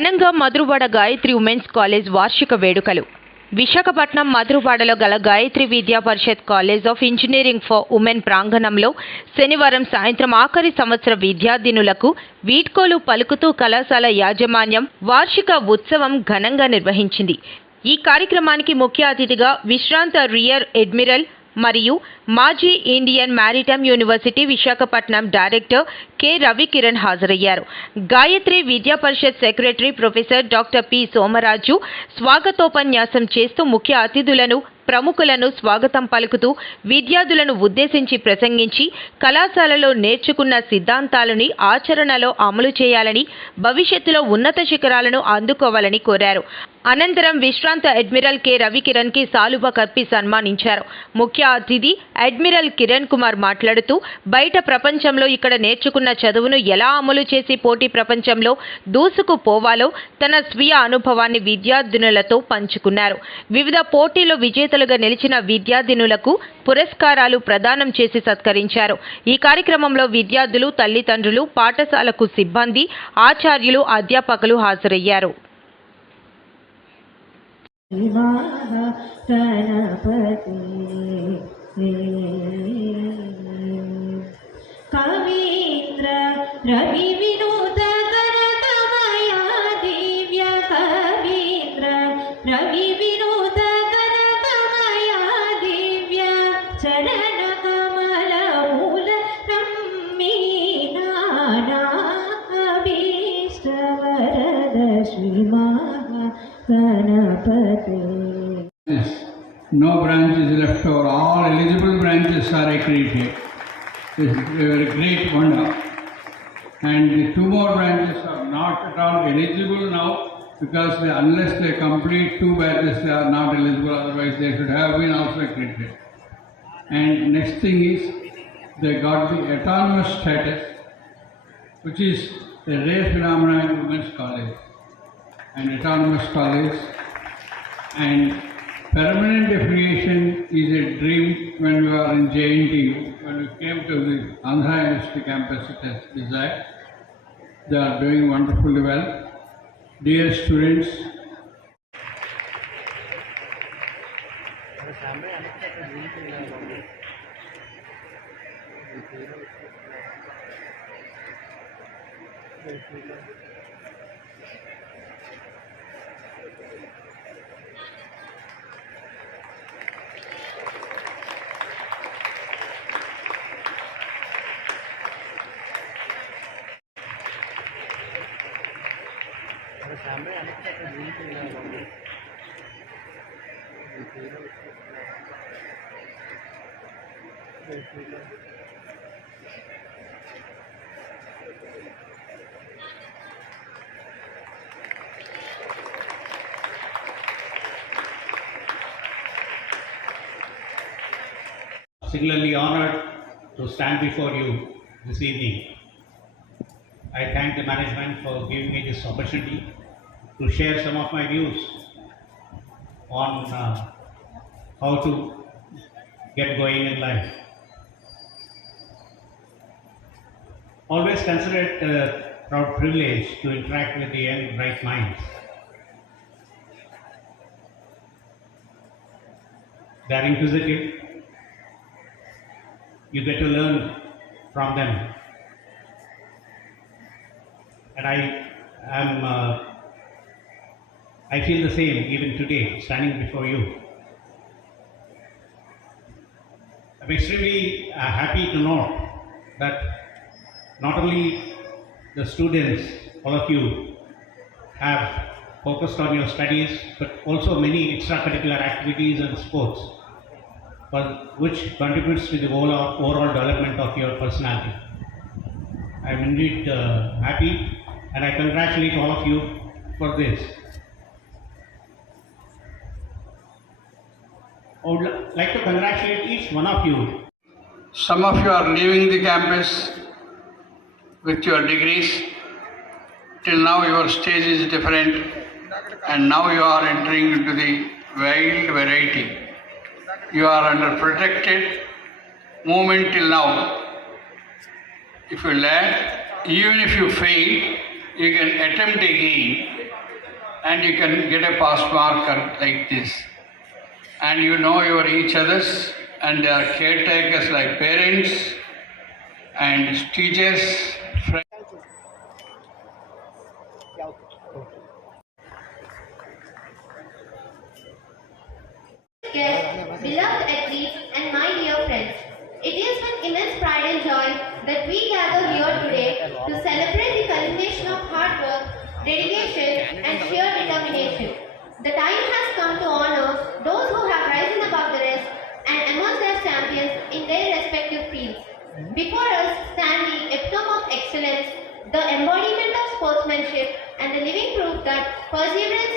ఘనంగా Madhurawada Gayatri women's college వార్షిక వేడుకలు. విశాఖపట్నం మధురవాడలో గల Gayatri Vidya Parishad college of engineering for women ప్రాంగణంలో శనివారం సాయంత్రం ఆఖరి సంవత్సర విద్యార్థినులకు వీడ్కోలు పలుకుతూ కళాశాల యాజమాన్యం వార్షిక ఉత్సవం ఘనంగా నిర్వహించింది. ఈ కార్యక్రమానికి ముఖ్య అతిథిగా విశ్రాంత రియర్ అడ్మిరల్ మరియు మాజీ Indian maritime university Visakhapatnam director K. Ravikiran హాజరయ్యారు. Gayatri Vidya Parishad secretary professor doctor P. Somaraju స్వాగతోపన్యాసం చేస్తూ ముఖ్య అతిథులను ప్రముఖులను స్వాగతం పలుకుతూ విద్యార్థులను ఉద్దేశించి ప్రసంగించి కళాశాలలో నేర్చుకున్న సిద్ధాంతాలని ఆచరణలో అమలు చేయాలని భవిష్యత్తులో ఉన్నత శిఖరాలను అందుకోవాలని కోరారు. అనంతరం విశ్రాంత అడ్మిరల్ కె. రవికిరణ్కి సాలువ కప్పి సన్మానించారు. ముఖ్య అతిథి అడ్మిరల్ కిరణ్ కుమార్ మాట్లాడుతూ బయట ప్రపంచంలో ఇక్కడ నేర్చుకున్న చదువును ఎలా అమలు చేసి పోటీ ప్రపంచంలో దూసుకుపోవాలో తన స్వీయ అనుభవాన్ని విద్యార్థినులతో పంచుకున్నారు. వివిధ పోటీల్లో విజేతలుగా నిలిచిన విద్యార్థినులకు పురస్కారాలు ప్రదానం చేసి సత్కరించారు. ఈ కార్యక్రమంలో విద్యార్థులు తల్లిదండ్రులు పాఠశాలకు సిబ్బంది ఆచార్యులు అధ్యాపకులు హాజరయ్యారు. Ganpati Kavindra Ravi Ganapati. Yes, no branch is left over. All eligible branches are accredited. It's a great wonder. And the two more branches are not at all eligible now because they, unless they complete two batches, they are not eligible. Otherwise, they should have been also accredited. And next thing is they got the autonomous status, which is a rare phenomenon in women's college an autonomous college and permanent affiliation is a dream when we are in JNTU. When we came to the Andhra University campus, it has desired. They are doing wonderfully well. Dear students, singularly honored to stand before you this evening. I thank the management for giving me this opportunity to share some of my views on uh, how to get going in life. Always consider it a proud privilege to interact with the young, bright minds. They are inquisitive, you get to learn from them. And I am, uh, I feel the same even today, standing before you. I'm extremely uh, happy to know that not only the students, all of you, have focused on your studies, but also many extracurricular activities and sports which contributes to the overall, overall development of your personality. I am indeed uh, happy and I congratulate all of you for this. I would like to congratulate each one of you some of you are leaving the campus with your degrees. Till now, your stage is different, and now you are entering into the wild variety. You are under protected movement till now. If you learn, even if you fail, you can attempt again and you can get a pass marker like this. And you know your each others, and they are caretakers like parents and teachers, friends. guests, beloved athletes, and my dear friends. It is with immense pride and joy that we gather here today to celebrate the culmination of hard work, dedication, and sheer determination. The time has come to honor Before us stand the epitome of excellence, the embodiment of sportsmanship, and the living proof that perseverance.